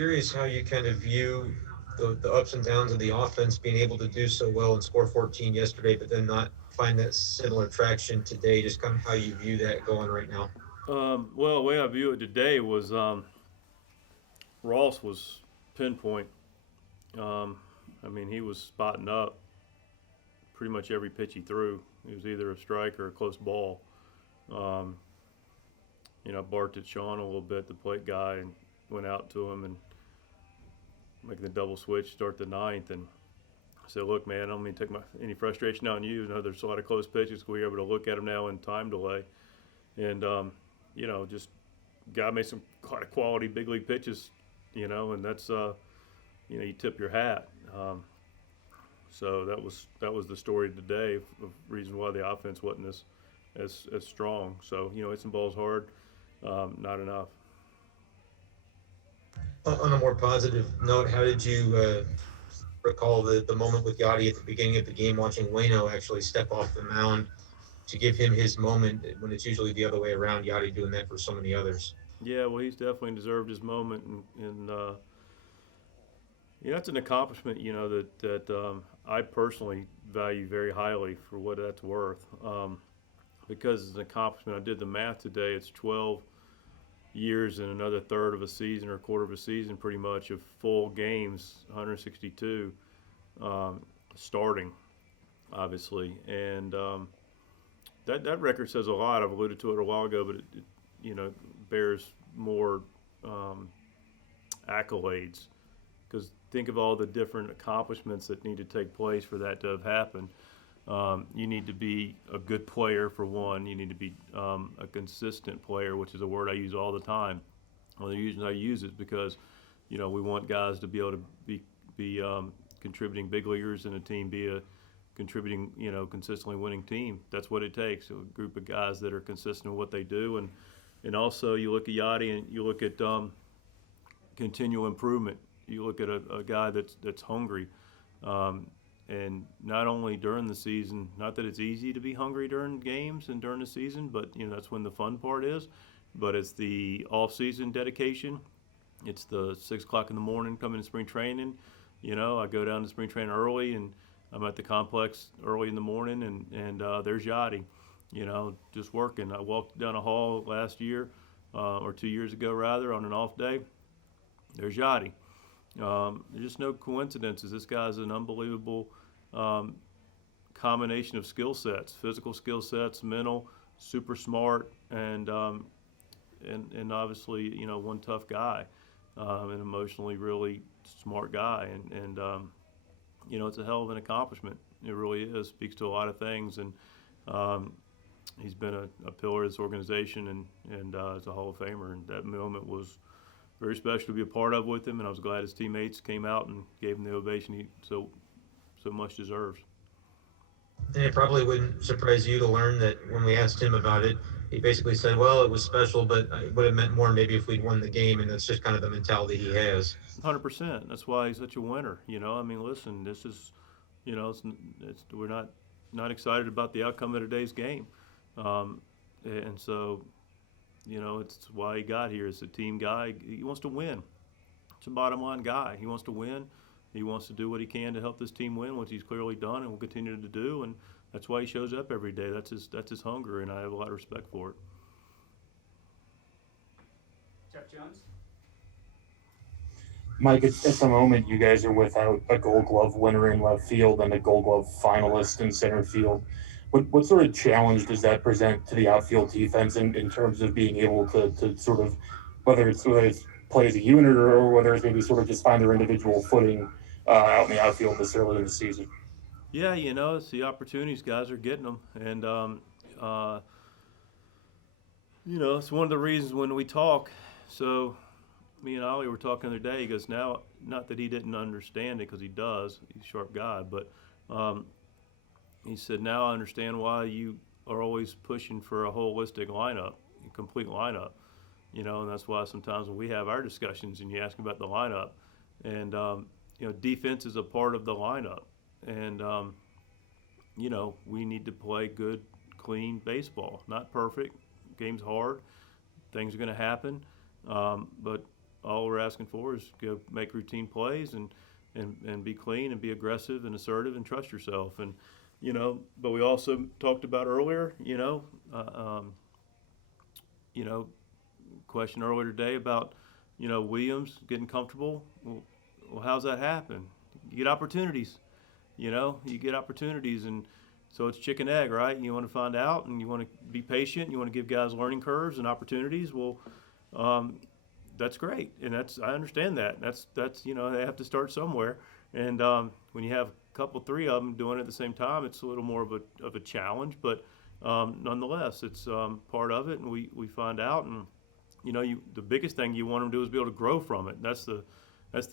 curious how you kind of view the ups and downs of the offense being able to do so well and score 14 yesterday, but then not find that similar traction today. Just kind of how you view that going right now. Well, the way I view it today was Ross was pinpoint. Um, I mean, he was spotting up pretty much every pitch he threw. It was either a strike or a close ball. Um, barked at Sean a little bit, the plate guy, and went out to him and making the double switch, start the ninth. And I said, look, man, I don't mean to take any frustration out on you. There's a lot of close pitches. We're able to look at them now in time delay. And, just guy made some kind of quality big league pitches, and that's, you tip your hat. So that was the story today of reason why the offense wasn't as strong. So hit some balls hard, not enough. On a more positive note, how did you recall the moment with Yachty at the beginning of the game, watching Wayno actually step off the mound to give him his moment when it's usually the other way around, Yachty doing that for so many others? Yeah, well, he's definitely deserved his moment, and that's an accomplishment. That I personally value very highly for what that's worth. Because it's an accomplishment. I did the math today. It's 12 years and another third of a season or a quarter of a season, pretty much, of full games, 162 starting, obviously, and that record says a lot. I've alluded to it a while ago, but it bears more accolades, because think of all the different accomplishments that need to take place for that to have happened. You need to be a good player, for one. You need to be a consistent player, which is a word I use all the time. Well, the reason I use it because, we want guys to be able to be contributing big leaguers, and a team be a contributing, consistently winning team. That's what it takes. A group of guys that are consistent with what they do, and also you look at Yachty and you look at continual improvement. You look at a guy that's hungry. And not only during the season, not that it's easy to be hungry during games and during the season, but that's when the fun part is. But it's the off-season dedication. It's the 6 o'clock in the morning coming to spring training. I go down to spring training early, and I'm at the complex early in the morning, and there's Yachty, just working. I walked down a hall last year, or 2 years ago rather, on an off day. There's Yachty. There's just no coincidences. This guy's an unbelievable combination of skill sets, physical skill sets, mental, super smart, and obviously one tough guy, an emotionally really smart guy, and it's a hell of an accomplishment. It really is. Speaks to a lot of things, and he's been a pillar of this organization, and is a Hall of Famer. And that moment was very special to be a part of with him, and I was glad his teammates came out and gave him the ovation he so much deserves. And it probably wouldn't surprise you to learn that when we asked him about it, he basically said, well, it was special, but it would have meant more maybe if we'd won the game, and that's just kind of the mentality he has. 100%. That's why he's such a winner. I mean, listen, this is, we're not excited about the outcome of today's game, and so, it's why he got here. As a team guy, he wants to win. It's a bottom line guy. He wants to win. He wants to do what he can to help this team win, which he's clearly done and will continue to do. And that's why he shows up every day. That's his hunger, and I have a lot of respect for it. Jeff Jones. Mike, at the moment, you guys are without a Gold Glove winner in left field and a Gold Glove finalist in center field. What sort of challenge does that present to the outfield defense in terms of being able to sort of, whether it's play as a unit, or whether it's maybe sort of just find their individual footing out in the outfield this early in the season? Yeah, it's the opportunities guys are getting them, and it's one of the reasons when we talk. So me and Ollie were talking the other day. He goes, now, not that he didn't understand it, because he does. He's a sharp guy, but he said, now I understand why you are always pushing for a holistic lineup, a complete lineup. And that's why sometimes when we have our discussions and you ask about the lineup, and defense is a part of the lineup, and we need to play good, clean baseball. Not perfect. Game's hard. Things are going to happen, but all we're asking for is go make routine plays and be clean and be aggressive and assertive and trust yourself. And, but we also talked about earlier, you know, question earlier today about, Williams getting comfortable. Well, how's that happen? You get opportunities, you get opportunities. And so it's chicken egg, right? You want to find out and you want to be patient. You want to give guys learning curves and opportunities. Well, that's great. And I understand that. That's, they have to start somewhere. And when you have a couple, three of them doing it at the same time, it's a little more of a challenge. But nonetheless, it's part of it. And we find out. And, the biggest thing you want them to do is be able to grow from it. That's the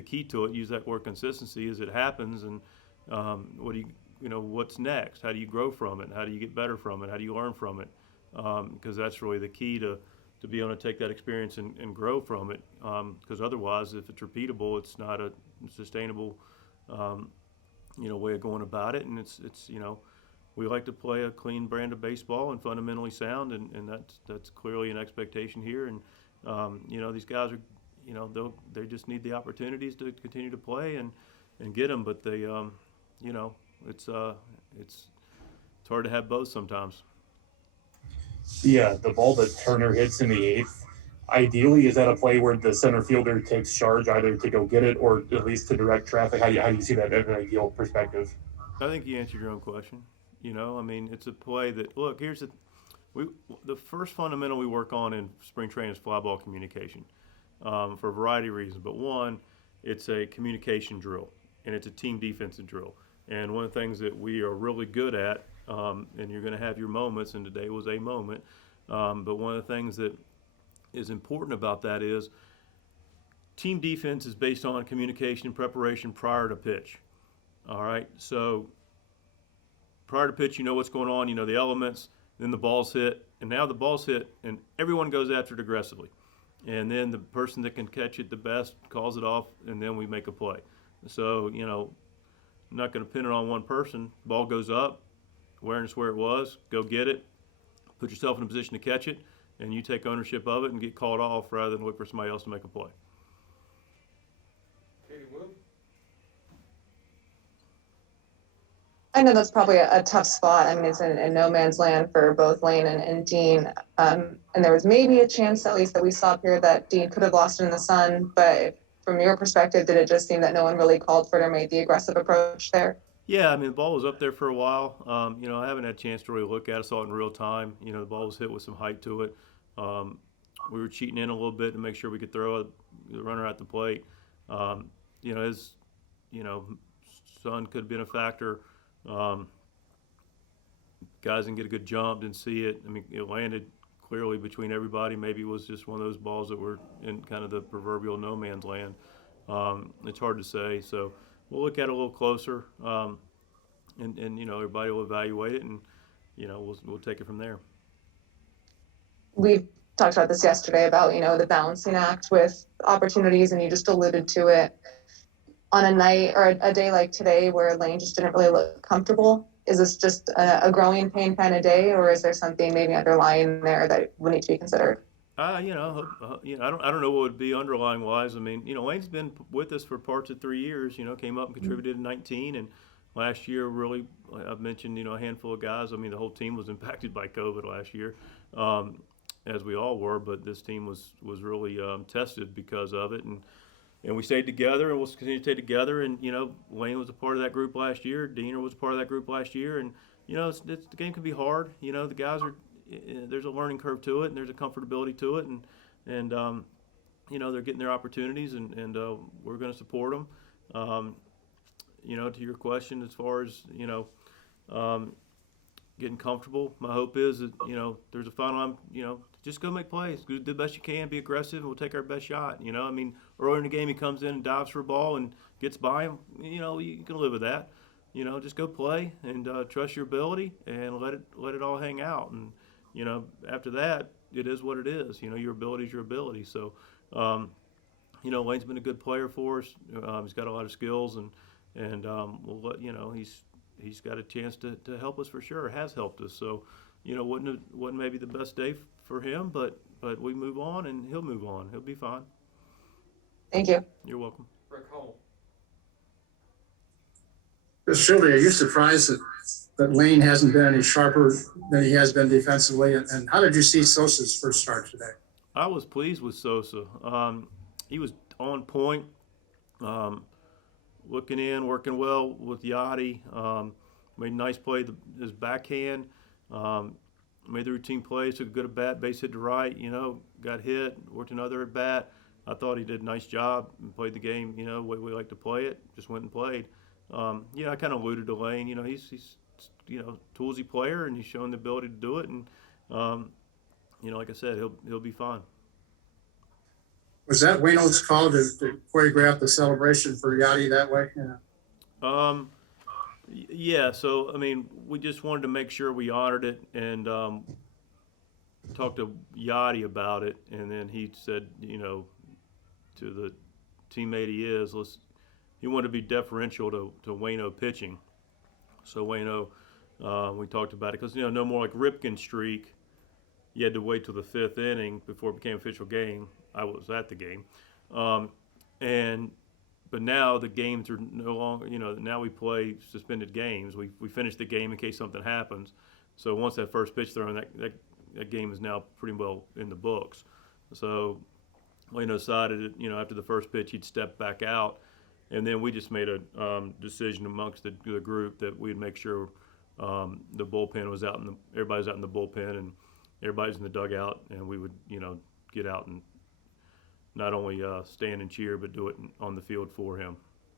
key to it. Use that word consistency as it happens. And what's next? How do you grow from it? How do you get better from it? How do you learn from it? Because that's really the key to be able to take that experience and grow from it. Because otherwise, if it's repeatable, it's not a sustainable, way of going about it. And it's we like to play a clean brand of baseball and fundamentally sound, and that's clearly an expectation here. And these guys are, they just need the opportunities to continue to play and get them. But they, it's hard to have both sometimes. Yeah, the ball that Turner hits in the eighth, ideally, is that a play where the center fielder takes charge either to go get it or at least to direct traffic? How do you see that in an ideal perspective? I think you answered your own question. It's a play that, look, the first fundamental we work on in spring training is fly ball communication for a variety of reasons. But one, it's a communication drill, and it's a team defensive drill. And one of the things that we are really good at, and you're going to have your moments, and today was a moment, but one of the things that is important about that is team defense is based on communication and preparation prior to pitch. All right, so prior to pitch, you know what's going on, the elements, then the ball's hit, and now the ball's hit, and everyone goes after it aggressively. And then the person that can catch it the best calls it off, and then we make a play. So, I'm not going to pin it on one person. Ball goes up, awareness where it was, go get it, put yourself in a position to catch it, and you take ownership of it and get called off rather than look for somebody else to make a play. Katie Wood? I know that's probably a tough spot. I mean, it's in no man's land for both Lane and Dean. And there was maybe a chance, at least that we saw up here, that Dean could have lost it in the sun. But from your perspective, did it just seem that no one really called for it or made the aggressive approach there? Yeah, the ball was up there for a while. I haven't had a chance to really look at it. Saw it in real time. The ball was hit with some height to it. We were cheating in a little bit to make sure we could throw the runner at the plate. His, sun could have been a factor. Guys didn't get a good jump, didn't see it. It landed clearly between everybody. Maybe it was just one of those balls that were in kind of the proverbial no man's land. It's hard to say. So we'll look at it a little closer, and everybody will evaluate it, and we'll take it from there. We talked about this yesterday about the balancing act with opportunities, and you just alluded to it. On a night or a day like today where Lane just didn't really look comfortable, is this just a growing pain kind of day, or is there something maybe underlying there that would need to be considered? I don't know what would be underlying wise. Lane's been with us for parts of 3 years. Came up and contributed in 19, and last year really, I've mentioned a handful of guys. The whole team was impacted by COVID last year, as we all were. But this team was really tested because of it, and we stayed together, and we'll continue to stay together. And Lane was a part of that group last year. Diener was a part of that group last year, and the game can be hard. The guys are. There's a learning curve to it, and there's a comfortability to it, and they're getting their opportunities, and we're going to support them. To your question, as far as getting comfortable, my hope is that there's a final time. Just go make plays, do the best you can, be aggressive, and we'll take our best shot. Earlier in the game, he comes in and dives for a ball and gets by him. You can live with that. Just go play and trust your ability and let it all hang out. And after that, it is what it is. Your ability is your ability. So, Lane's been a good player for us. He's got a lot of skills, and we'll let he's got a chance to help us for sure. Has helped us. So, wasn't maybe the best day for him, but we move on, and he'll move on. He'll be fine. Thank you. You're welcome. Rick Hole. Mr. Shildt, are you surprised that Lane hasn't been any sharper than he has been defensively? And how did you see Sosa's first start today? I was pleased with Sosa. He was on point, looking in, working well with Yachty. Made a nice play, his backhand. Made the routine plays, took a good at bat, base hit to right, got hit, worked another at bat. I thought he did a nice job and played the game, the way we like to play it. Just went and played. I kind of alluded to Lane. He's toolsy player, and he's shown the ability to do it. And like I said, he'll be fine. Was that Wayno's call to choreograph the celebration for Yachty that way? Yeah. Yeah. So we just wanted to make sure we honored it and talked to Yachty about it, and then he said, to the teammate he wanted to be deferential to Wayno pitching. So Wayno, we talked about it because no more like Ripken streak. You had to wait till the 5th inning before it became official game. I was at the game, but now the games are no longer. Now we play suspended games. We finish the game in case something happens. So once that first pitch thrown, that game is now pretty well in the books. So Wayno decided, after the first pitch, he'd step back out. And then we just made a decision amongst the group that we'd make sure the bullpen was out, everybody's out in the bullpen, and everybody's in the dugout, and we would, get out and not only stand and cheer, but do it on the field for him.